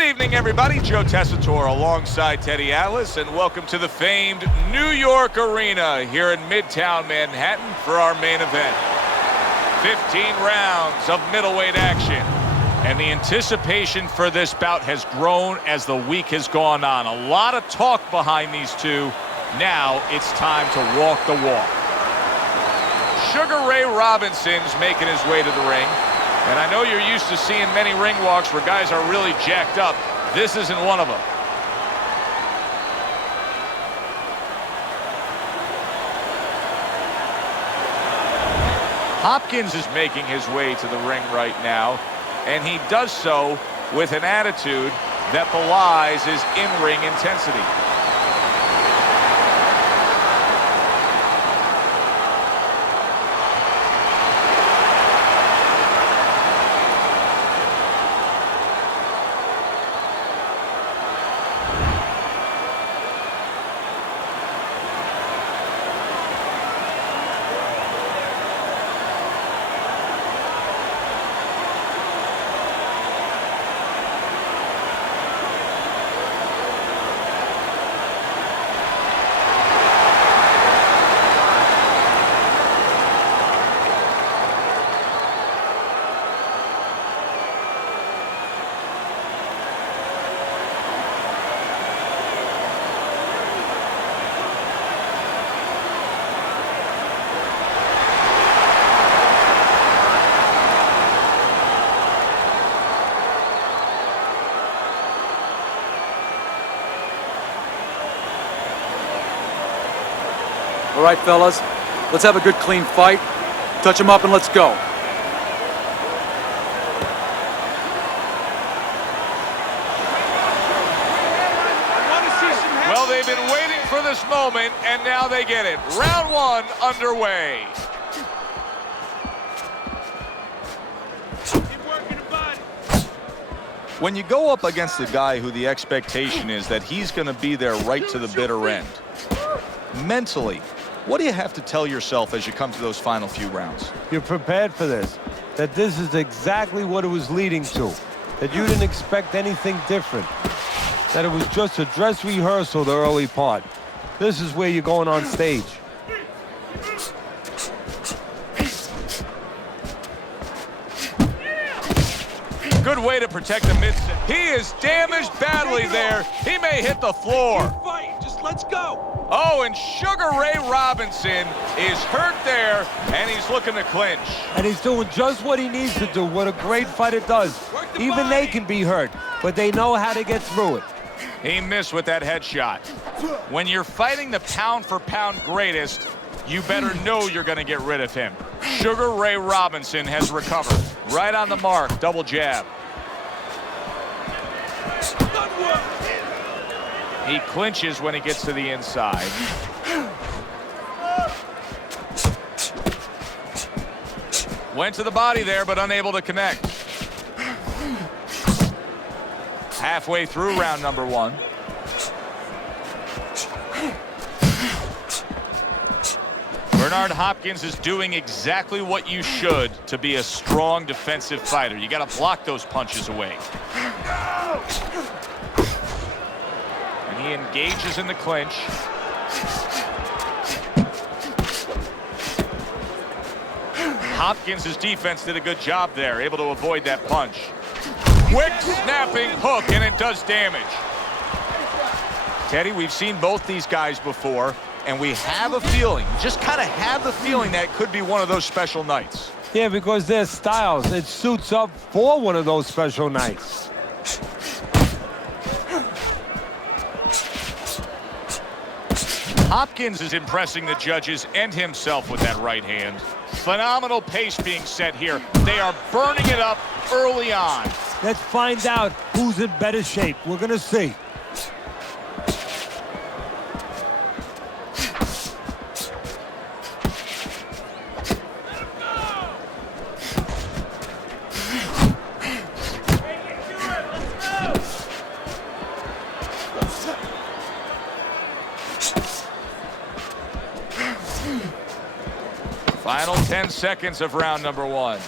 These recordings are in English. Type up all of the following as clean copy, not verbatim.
Good evening, everybody. Joe Tessitore alongside Teddy Atlas, and welcome to the famed New York Arena here in Midtown Manhattan for our main event. 15 rounds of middleweight action, and the anticipation for this bout has grown as the week has gone on. A lot of talk behind these two. Now it's time to walk the walk. Sugar Ray Robinson's making his way to the ring. And I know you're used to seeing many ring walks where guys are really jacked up. This isn't one of them. Hopkins is making his way to the ring right now, and he does so with an attitude that belies his in-ring intensity. All right, fellas, let's have a good, clean fight. Touch him up and let's go. Well, they've been waiting for this moment, and now they get it. Round one underway. When you go up against a guy who the expectation is that he's going to be there right to the bitter end, mentally, what do you have to tell yourself as you come to those final few rounds? You're prepared for this, that this is exactly what it was leading to, that you didn't expect anything different, that it was just a dress rehearsal the early part. This is where you're going on stage. Good way to protect the midsection. He is damaged badly there. He may hit the floor. Just let's go. Oh, and Sugar Ray Robinson is hurt there, and he's looking to clinch. And he's doing just what he needs to do, what a great fighter does. Even they can be hurt, but they know how to get through it. He missed with that headshot. When you're fighting the pound-for-pound greatest, you better know you're going to get rid of him. Sugar Ray Robinson has recovered. Right on the mark, double jab. He clinches when he gets to the inside. Went to the body there, but unable to connect. Halfway through round number one. Bernard Hopkins is doing exactly what you should to be a strong defensive fighter. You got to block those punches away. And he engages in the clinch. Hopkins' defense did a good job there, able to avoid that punch. Quick snapping hook, and it does damage. Teddy, we've seen both these guys before, and we have a feeling, just kind of have the feeling that it could be one of those special nights. Yeah, because their styles, it suits up for one of those special nights. Hopkins is impressing the judges and himself with that right hand. Phenomenal pace being set here. They are burning it up early on. Let's find out who's in better shape. We're going to see. Final 10 seconds of round number one.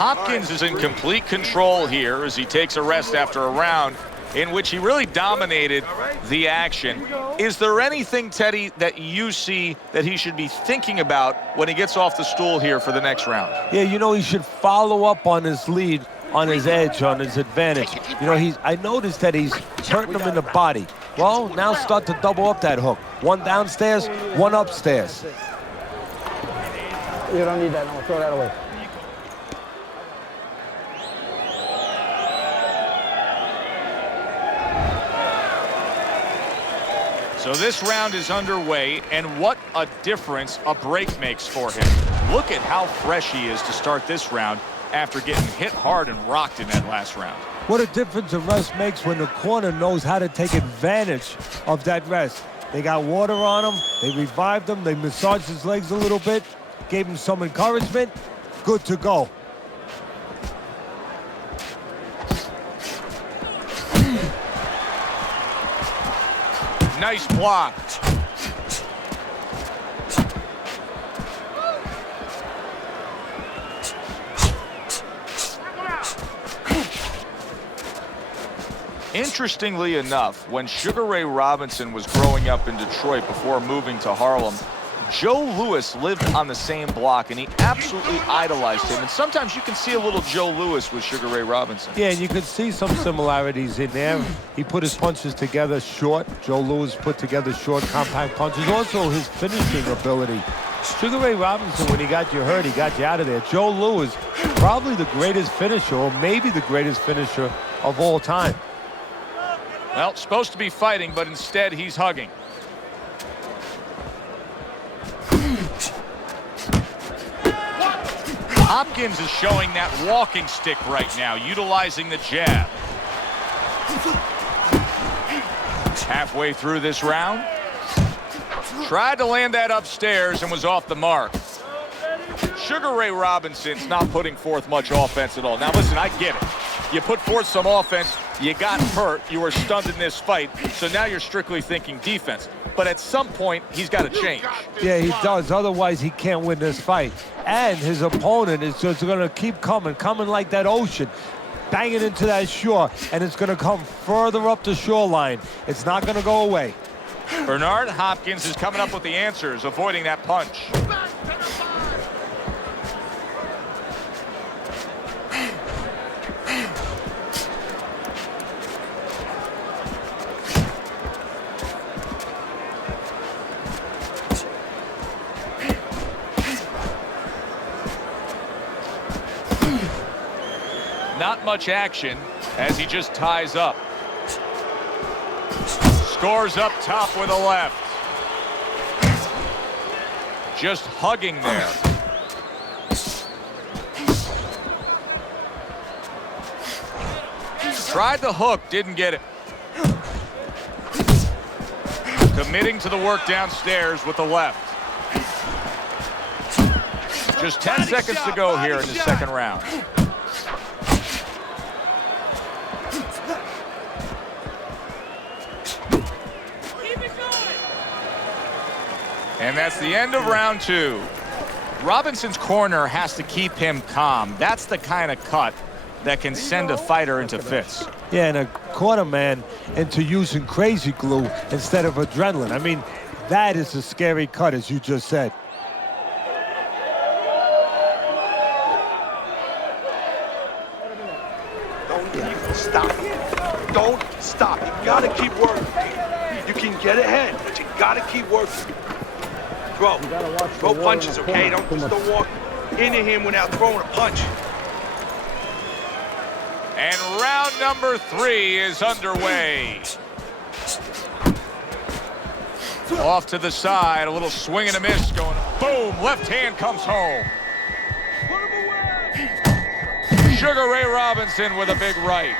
Hopkins is in complete control here as he takes a rest after a round in which he really dominated the action. Is there anything, Teddy, that you see that he should be thinking about when he gets off the stool here for the next round? Yeah, you know, he should follow up on his lead, on his edge, on his advantage. You know, I noticed that he's hurting him in the body. Well, now start to double up that hook. One downstairs, one upstairs. You don't need that, no, throw that away. So this round is underway, and what a difference a break makes for him. Look at how fresh he is to start this round after getting hit hard and rocked in that last round. What a difference a rest makes when the corner knows how to take advantage of that rest. They got water on him, they revived him, they massaged his legs a little bit, gave him some encouragement, good to go. Nice block. Interestingly enough, when Sugar Ray Robinson was growing up in Detroit before moving to Harlem, Joe Louis lived on the same block, and he absolutely idolized him. And sometimes you can see a little Joe Louis with Sugar Ray Robinson. Yeah, and you can see some similarities in there. He put his punches together short. Joe Louis put together short, compact punches. Also, his finishing ability. Sugar Ray Robinson, when he got you hurt, he got you out of there. Joe Louis, probably the greatest finisher, or maybe the greatest finisher of all time. Well, supposed to be fighting, but instead he's hugging. Hopkins is showing that walking stick right now, utilizing the jab. Halfway through this round, tried to land that upstairs and was off the mark. Sugar Ray Robinson's not putting forth much offense at all. Now listen, I get it. You put forth some offense, you got hurt, you were stunned in this fight, so now you're strictly thinking defense. But at some point, he's got to change. Yeah, he does. Otherwise, he can't win this fight. And his opponent is just going to keep coming like that ocean, banging into that shore, and it's going to come further up the shoreline. It's not going to go away. Bernard Hopkins is coming up with the answers, avoiding that punch. Not much action as he just ties up. Scores up top with a left. Just hugging there. Tried the hook, didn't get it. Committing to the work downstairs with the left. Just 10 seconds to go here in the second round. And that's the end of round two. Robinson's corner has to keep him calm. That's the kind of cut that can send a fighter into fits. Yeah, and a corner man into using crazy glue instead of adrenaline. I mean, that is a scary cut, as you just said. Don't stop. Don't stop. You gotta keep working. You can get ahead, but you gotta keep working. Throw punches, okay? Don't walk into him without throwing a punch. And round number 3 is underway. Off to the side, a little swing and a miss going. Boom, left hand comes home. Sugar Ray Robinson with a big right.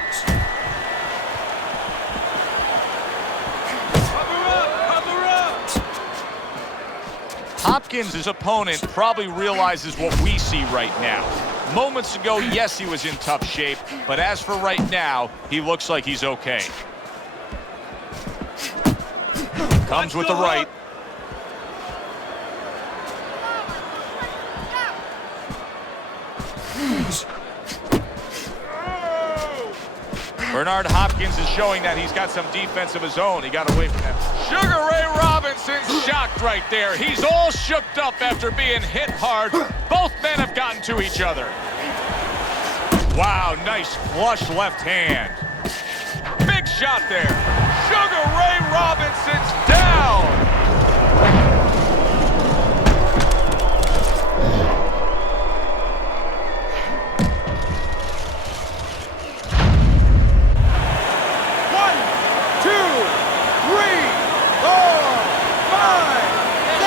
Hopkins' opponent probably realizes what we see right now. Moments ago, yes, he was in tough shape, but as for right now, he looks like he's okay. Comes with the right. Bernard Hopkins is showing that he's got some defense of his own. He got away from that. Sugar Ray Robinson's shocked right there. He's all shooked up after being hit hard. Both men have gotten to each other. Wow, nice flush left hand. Big shot there. Sugar Ray Robinson's down.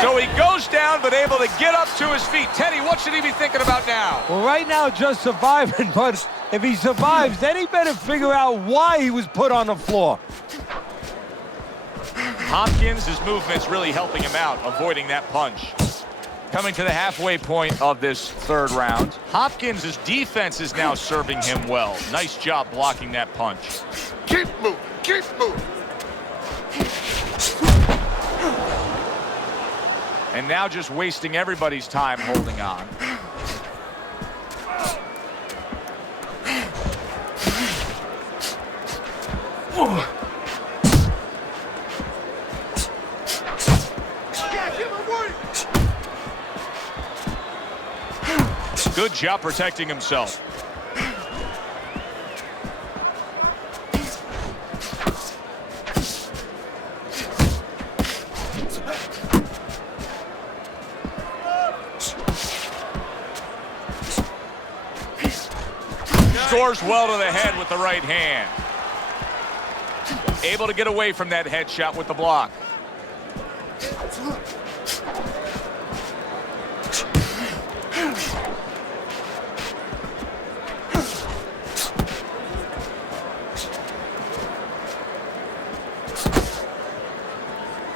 So he goes down, but able to get up to his feet. Teddy, what should he be thinking about now? Well, right now, just surviving, but if he survives, then he better figure out why he was put on the floor. Hopkins, his movement's really helping him out, avoiding that punch. Coming to the halfway point of this third round, Hopkins' defense is now serving him well. Nice job blocking that punch. Keep moving, keep moving. And now just wasting everybody's time holding on. Good job protecting himself. Scores well to the head with the right hand. Able to get away from that headshot with the block.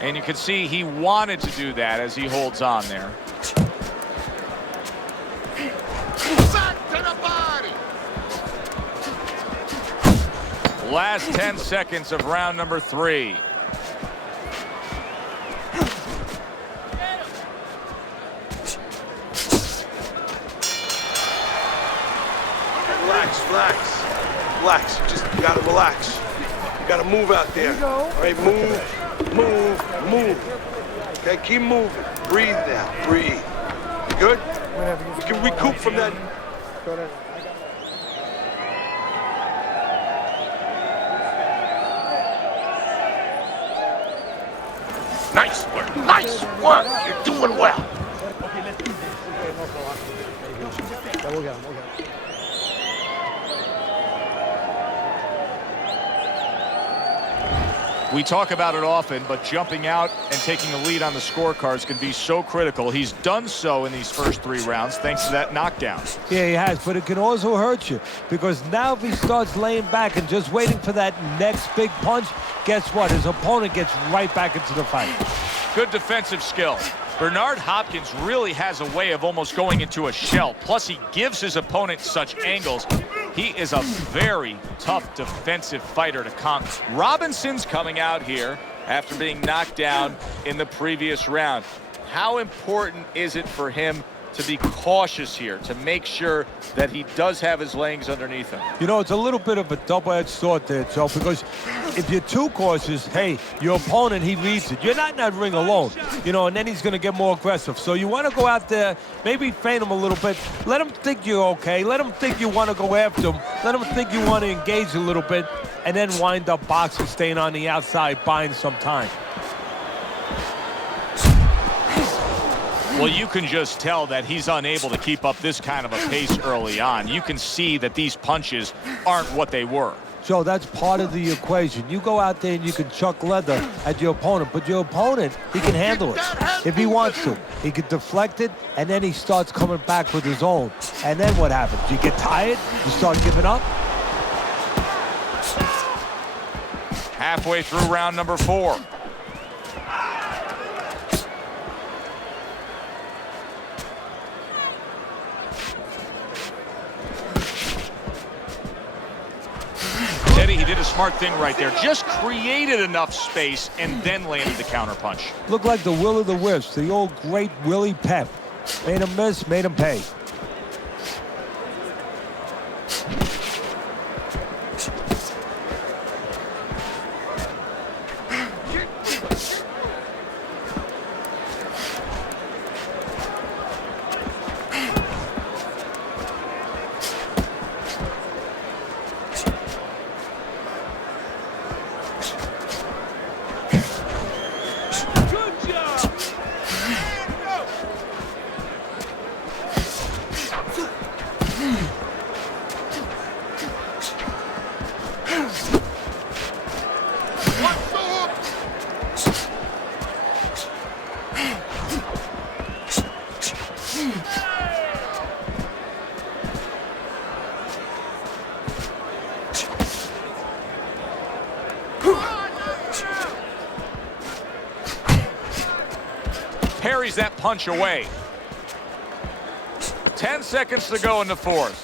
And you can see he wanted to do that as he holds on there. Last 10 seconds of round number 3. Relax, relax, relax. You gotta relax. You gotta move out there. All right, move, move, move. Okay, keep moving. Breathe now, breathe. You good? You can recoup from that. Nice work, nice work. You're doing well. We talk about it often, but jumping out and taking a lead on the scorecards can be so critical. He's done so in these first 3 rounds thanks to that knockdown. Yeah, he has, but it can also hurt you because now if he starts laying back and just waiting for that next big punch, guess what? His opponent gets right back into the fight. Good defensive skill. Bernard Hopkins really has a way of almost going into a shell. Plus, he gives his opponent such angles. He is a very tough defensive fighter to conquer. Robinson's coming out here after being knocked down in the previous round. How important is it for him to be cautious here, to make sure that he does have his legs underneath him? You know, it's a little bit of a double-edged sword there, Joe, because if you're too cautious, hey, your opponent, he reads it. You're not in that ring alone, you know, and then he's going to get more aggressive. So you want to go out there, maybe feint him a little bit. Let him think you're okay. Let him think you want to go after him. Let him think you want to engage a little bit, and then wind up boxing, staying on the outside, buying some time. Well, you can just tell that he's unable to keep up this kind of a pace early on. You can see that these punches aren't what they were. Joe, that's part of the equation. You go out there and you can chuck leather at your opponent, but your opponent, he can handle it if he wants to. He can deflect it, and then he starts coming back with his own. And then what happens? You get tired? You start giving up? Halfway through round number 4. Teddy, he did a smart thing right there. Just created enough space and then landed the counterpunch. Looked like the will of the wisps, the old great Willie Pep. Made him miss, made him pay. parries that punch away. 10 seconds to go in the fourth.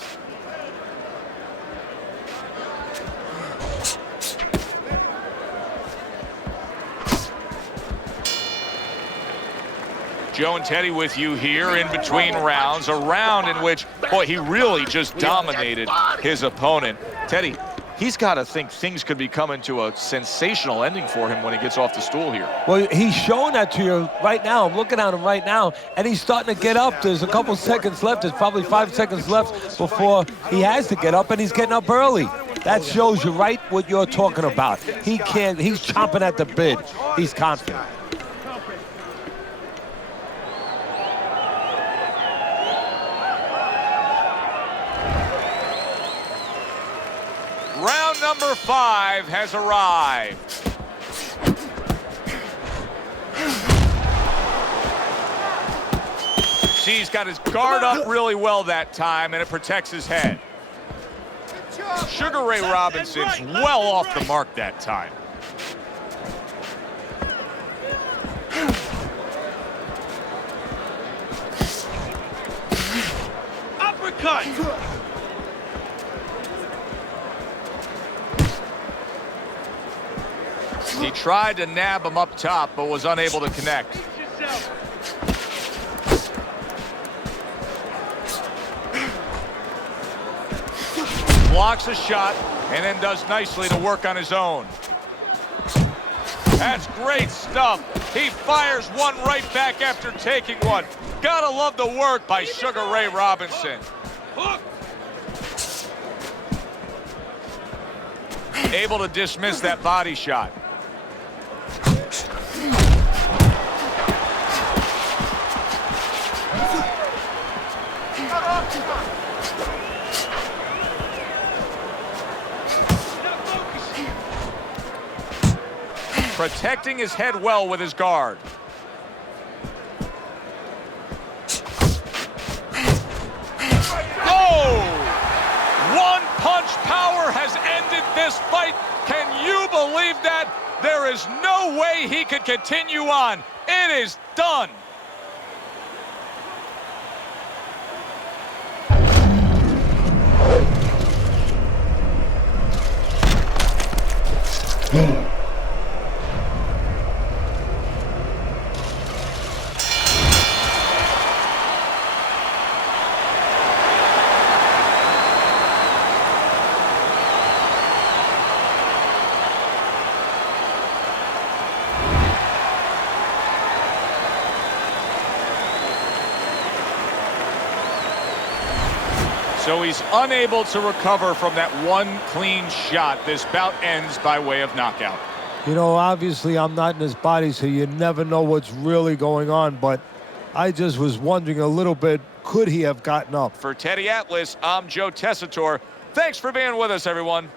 Joe and Teddy with you here in between rounds. A round in which, boy, he really just dominated his opponent. Teddy, he's got to think things could be coming to a sensational ending for him when he gets off the stool here. Well, he's showing that to you right now. I'm looking at him right now, and he's starting to get up. There's a couple seconds left. There's probably 5 seconds left before he has to get up, and he's getting up early. That shows you right what you're talking about. He's chomping at the bit. He's confident. Round number 5 has arrived. See, he's got his guard up really well that time, and it protects his head. Sugar Ray Robinson's well off the mark that time. Uppercut! He tried to nab him up top, but was unable to connect. Blocks a shot, and then does nicely to work on his own. That's great stuff. He fires one right back after taking one. Gotta love the work by Sugar Ray Robinson. Able to dismiss that body shot. Protecting his head well with his guard. Oh! One punch power has ended this fight. Can you believe that? There is no way he could continue on. It is done. So he's unable to recover from that one clean shot. This bout ends by way of knockout. You know, obviously I'm not in his body, so you never know what's really going on, but I just was wondering a little bit, could he have gotten up? For Teddy Atlas, I'm Joe Tessitore. Thanks for being with us, everyone.